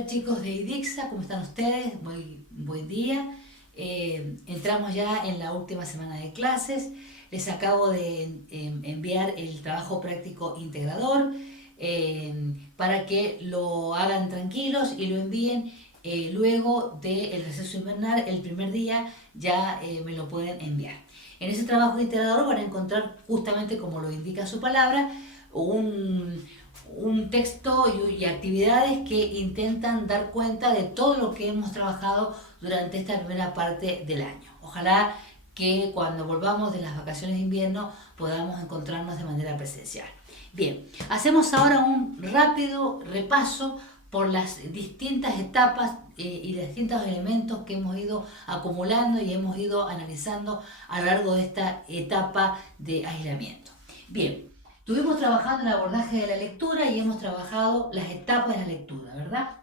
Hola chicos de IDIXA, ¿cómo están ustedes? Muy buen día. Entramos ya en la última semana de clases. Les acabo de enviar el trabajo práctico integrador para que lo hagan tranquilos y lo envíen luego del receso invernal. El primer día ya me lo pueden enviar. En ese trabajo integrador van a encontrar, justamente como lo indica su palabra, un texto y actividades que intentan dar cuenta de todo lo que hemos trabajado durante esta primera parte del año. Ojalá que cuando volvamos de las vacaciones de invierno podamos encontrarnos de manera presencial. Bien, hacemos ahora un rápido repaso por las distintas etapas y los distintos elementos que hemos ido acumulando y hemos ido analizando a lo largo de esta etapa de aislamiento. Bien, estuvimos trabajando en el abordaje de la lectura y hemos trabajado las etapas de la lectura, ¿verdad?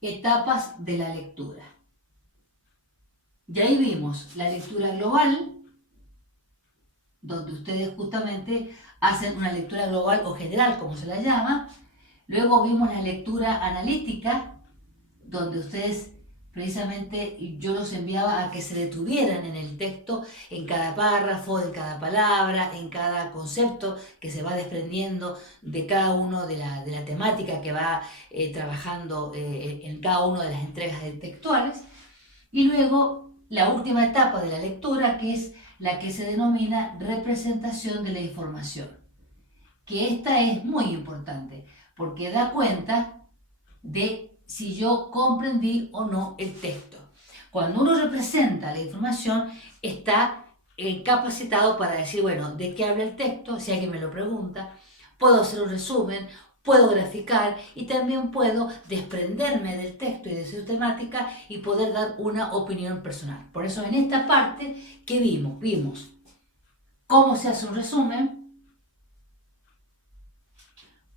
Etapas de la lectura. Y ahí vimos la lectura global, donde ustedes justamente hacen una lectura global o general, como se la llama. Luego vimos la lectura analítica, donde ustedes precisamente yo los enviaba a que se detuvieran en el texto, en cada párrafo, en cada palabra, en cada concepto que se va desprendiendo de cada uno de la temática que va trabajando en cada una de las entregas textuales. Y luego la última etapa de la lectura, que es la que se denomina representación de la información, que esta es muy importante porque da cuenta de si yo comprendí o no el texto. Cuando uno representa la información, está capacitado para decir, bueno, ¿de qué habla el texto? Si alguien me lo pregunta, puedo hacer un resumen, puedo graficar y también puedo desprenderme del texto y de su temática y poder dar una opinión personal. Por eso en esta parte, ¿qué vimos? Vimos cómo se hace un resumen,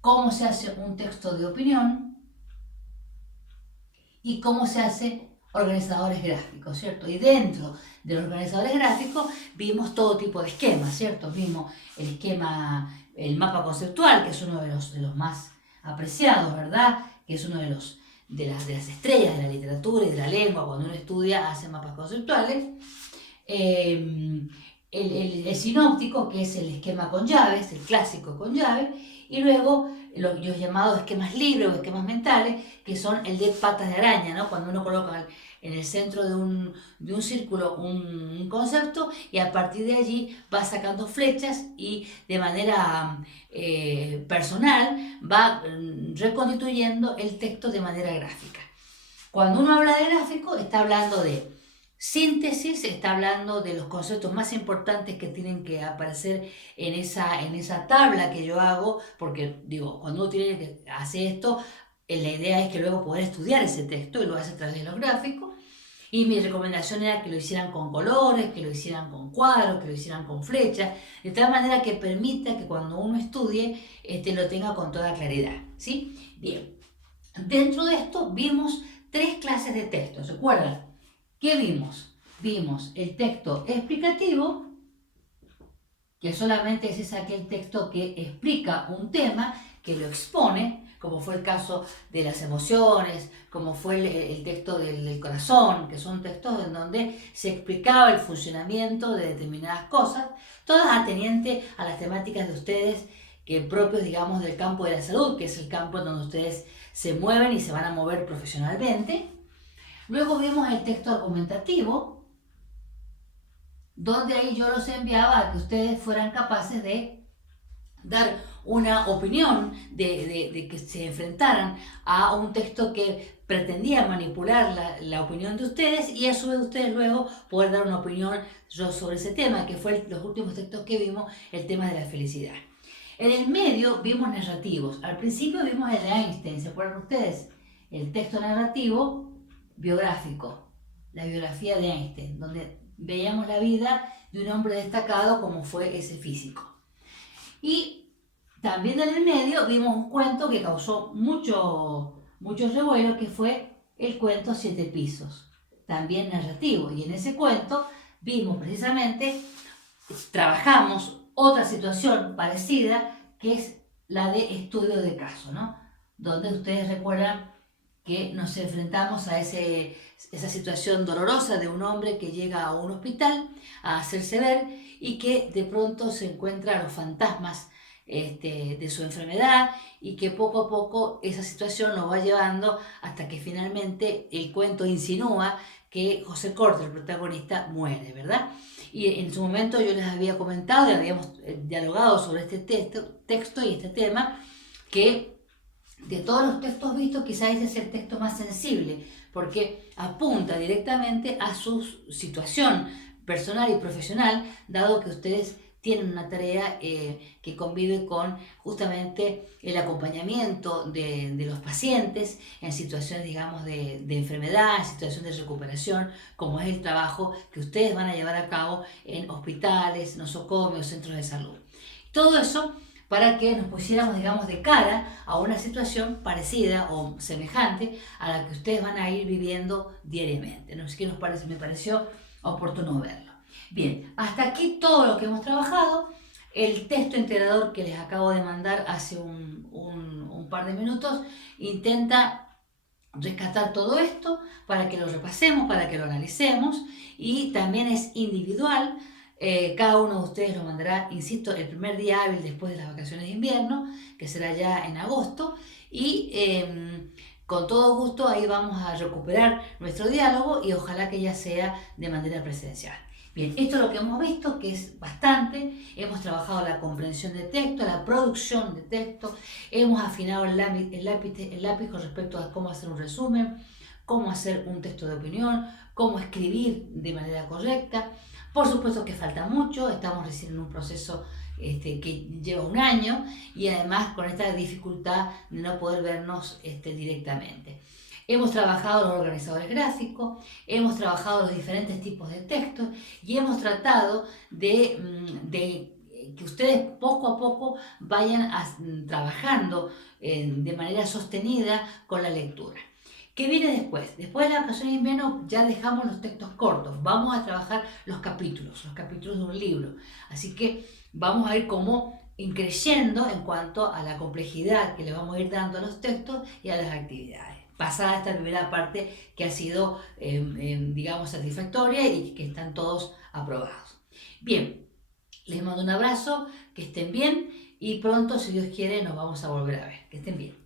cómo se hace un texto de opinión y cómo se hace organizadores gráficos, ¿cierto? Y dentro de los organizadores gráficos vimos todo tipo de esquemas, ¿cierto? Vimos el esquema, el mapa conceptual, que es uno de los más apreciados, ¿verdad? Que es uno de las estrellas de la literatura y de la lengua. Cuando uno estudia, hace mapas conceptuales. El sinóptico, que es el esquema con llaves, el clásico con llaves, y luego los llamados esquemas libres o esquemas mentales, que son el de patas de araña, ¿no? Cuando uno coloca en el centro de un círculo un concepto y a partir de allí va sacando flechas y de manera personal va reconstituyendo el texto de manera gráfica. Cuando uno habla de gráfico, está hablando de síntesis, está hablando de los conceptos más importantes que tienen que aparecer en esa tabla que yo hago, porque digo, cuando uno tiene que hacer esto, la idea es que luego poder estudiar ese texto y lo hace a través de los gráficos. Y mi recomendación era que lo hicieran con colores, que lo hicieran con cuadros, que lo hicieran con flechas, de tal manera que permita que cuando uno estudie lo tenga con toda claridad, ¿sí? Bien, dentro de esto vimos tres clases de texto, ¿se acuerdan? ¿Qué vimos? Vimos el texto explicativo, que solamente es aquel texto que explica un tema, que lo expone, como fue el caso de las emociones, como fue el texto del corazón, que son textos en donde se explicaba el funcionamiento de determinadas cosas, todas atenientes a las temáticas de ustedes, que propios, digamos, del campo de la salud, que es el campo en donde ustedes se mueven y se van a mover profesionalmente. Luego vimos el texto argumentativo, donde ahí yo los enviaba a que ustedes fueran capaces de dar una opinión, de que se enfrentaran a un texto que pretendía manipular la opinión de ustedes y a su vez ustedes luego poder dar una opinión sobre ese tema, que fue los últimos textos que vimos, el tema de la felicidad. En el medio vimos narrativos. Al principio vimos el de Einstein, ¿se acuerdan ustedes? El texto narrativo biográfico, la biografía de Einstein, donde veíamos la vida de un hombre destacado como fue ese físico. Y también en el medio vimos un cuento que causó mucho revuelo, que fue el cuento Siete Pisos, también narrativo. Y en ese cuento vimos precisamente, trabajamos otra situación parecida, que es la de estudio de caso, ¿no? donde ustedes recuerdan que nos enfrentamos a esa situación dolorosa de un hombre que llega a un hospital a hacerse ver y que de pronto se encuentra los fantasmas de su enfermedad y que poco a poco esa situación lo va llevando hasta que finalmente el cuento insinúa que José Corte, el protagonista, muere, ¿verdad? Y en su momento yo les había comentado y habíamos dialogado sobre este texto y este tema, que de todos los textos vistos quizás ese es el texto más sensible, porque apunta directamente a su situación personal y profesional, dado que ustedes tienen una tarea que convive con justamente el acompañamiento de los pacientes en situaciones, digamos, de enfermedad, en situaciones de recuperación, como es el trabajo que ustedes van a llevar a cabo en hospitales, nosocomios, centros de salud. Todo eso para que nos pusiéramos, digamos, de cara a una situación parecida o semejante a la que ustedes van a ir viviendo diariamente. No sé qué nos parece, me pareció oportuno verlo. Bien, hasta aquí todo lo que hemos trabajado. El texto integrador que les acabo de mandar hace un par de minutos intenta rescatar todo esto para que lo repasemos, para que lo analicemos, y también es individual. Cada uno de ustedes lo mandará, insisto, el primer día hábil después de las vacaciones de invierno, que será ya en agosto, y con todo gusto ahí vamos a recuperar nuestro diálogo y ojalá que ya sea de manera presencial. Bien, esto es lo que hemos visto, que es bastante. Hemos trabajado la comprensión de texto, la producción de texto, hemos afinado el lápiz con respecto a cómo hacer un resumen, cómo hacer un texto de opinión, cómo escribir de manera correcta. Por supuesto que falta mucho, estamos recién en un proceso que lleva un año y además con esta dificultad de no poder vernos directamente. Hemos trabajado los organizadores gráficos, hemos trabajado los diferentes tipos de textos y hemos tratado de que ustedes poco a poco vayan trabajando de manera sostenida con la lectura. ¿Qué viene después? Después de la vacaciones de invierno ya dejamos los textos cortos, vamos a trabajar los capítulos de un libro. Así que vamos a ir como increyendo en cuanto a la complejidad que le vamos a ir dando a los textos y a las actividades. Pasada esta primera parte que ha sido, digamos, satisfactoria y que están todos aprobados. Bien, les mando un abrazo, que estén bien y pronto, si Dios quiere, nos vamos a volver a ver. Que estén bien.